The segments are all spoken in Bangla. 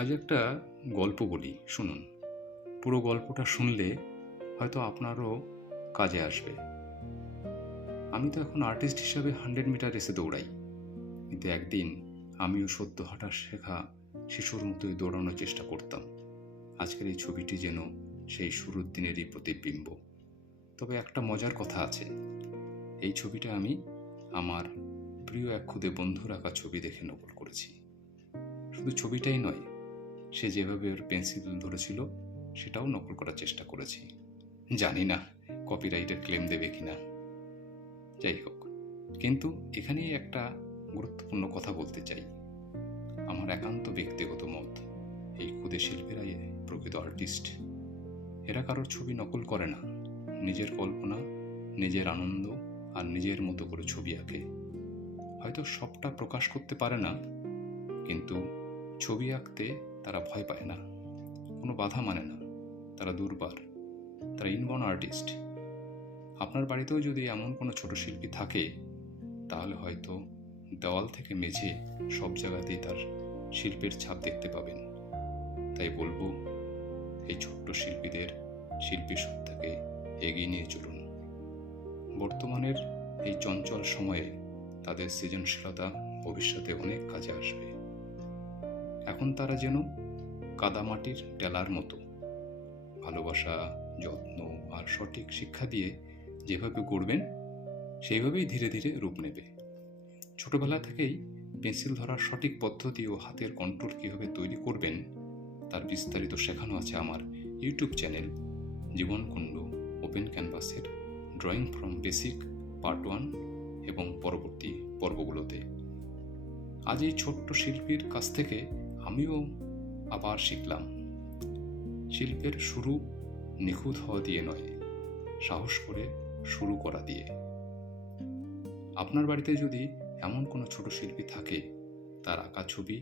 আজ একটা গল্প বলি, শুনুন। পুরো গল্পটা শুনলে হয়তো আপনারও কাজে আসবে। আমি তো এখন আর্টিস্ট হিসাবে 100 মিটার রেসে দৌড়াই, কিন্তু একদিন আমিও সদ্য হাঁটা শেখা শিশুর মতোই দৌড়ানোর চেষ্টা করতাম। আজকের এই ছবিটি যেন সেই শুরুর দিনেরই প্রতিবিম্ব। তবে একটা মজার কথা আছে, এই ছবিটা আমি আমার প্রিয় এক খুদে বন্ধুর আঁকা ছবি দেখে নকল করেছি। শুধু ছবিটাই নয়, সে যেভাবে ওর পেন্সিল ধরেছিল সেটাও নকল করার চেষ্টা করেছি। জানি না কপিরাইটের ক্লেম দেবে কিনা। যাই হোক, কিন্তু এখানেই একটা গুরুত্বপূর্ণ কথা বলতে চাই। আমার একান্ত ব্যক্তিগত মত, এই ক্ষুদে শিল্পীরাই প্রকৃত আর্টিস্ট। এরা কারোর ছবি নকল করে না, নিজের কল্পনা, নিজের আনন্দ আর নিজের মতো করে ছবি আঁকে। হয়তো সবটা প্রকাশ করতে পারে না, কিন্তু ছবি আঁকতে তারা ভয় পায় না, কোনো বাধা মানে না। তারা দুর্বার, তারা ইনবর্ন আর্টিস্ট। আপনার বাড়িতেও যদি এমন কোনো ছোট শিল্পী থাকে, তাহলে হয়তো দেওয়াল থেকে মেঝে সব জায়গাতেই তার শিল্পের ছাপ দেখতে পাবেন। তাই বলবো, এই ছোট্ট শিল্পীদের শিল্পী সত্তাকে এগিয়ে নিয়ে চলুন। বর্তমানের এই চঞ্চল সময়ে তাদের সৃজনশীলতা ভবিষ্যতে অনেক কাজে আসবে। এখন তারা যেন কাদামাটির টেলার মতো, ভালোবাসা, যত্ন আর সঠিক শিক্ষা দিয়ে যেভাবে গড়বেন, সেইভাবেই ধীরে ধীরে রূপ নেবে। ছোটবেলা থেকেই পেন্সিল ধরার সঠিক পদ্ধতি ও হাতের কন্ট্রোল কীভাবে তৈরি করবেন তার বিস্তারিত শেখানো আছে আমার ইউটিউব চ্যানেল জীবনকুণ্ড ওপেন ক্যানভাসের ড্রয়িং ফ্রম বেসিক পার্ট 1 এবং পরবর্তী পর্বগুলোতে। আজ এই ছোট্ট শিল্পীর কাছ থেকে আমিও আবার শিখলাম, শিল্পের শুরু নিখুঁত হওয়া দিয়ে নয়, সাহস করে শুরু করা দিয়ে। আপনার বাড়িতে যদি এমন কোনো ছোট শিল্পী থাকে, তার আঁকা ছবি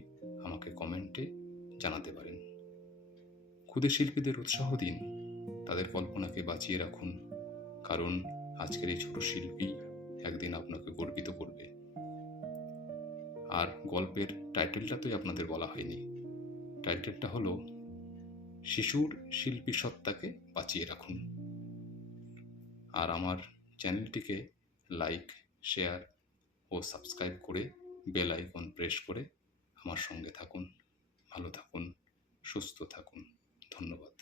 আমাকে কমেন্টে জানাতে পারেন। ক্ষুদে শিল্পীদের উৎসাহ দিন, তাদের কল্পনাকে বাঁচিয়ে রাখুন, কারণ আজকের এই ছোট শিল্পী একদিন আপনাকে গর্বিত করবে। আর গল্পের টাইটেলটা তো আপনাদের বলা হয়নি। টাইটেলটা হলো শিশুর শিল্পী সত্তাকে বাঁচিয়ে রাখুন। আর আমার চ্যানেলটিকে লাইক, শেয়ার ও সাবস্ক্রাইব করে বেল আইকন প্রেস করে আমার সঙ্গে থাকুন। ভালো থাকুন, সুস্থ থাকুন। ধন্যবাদ।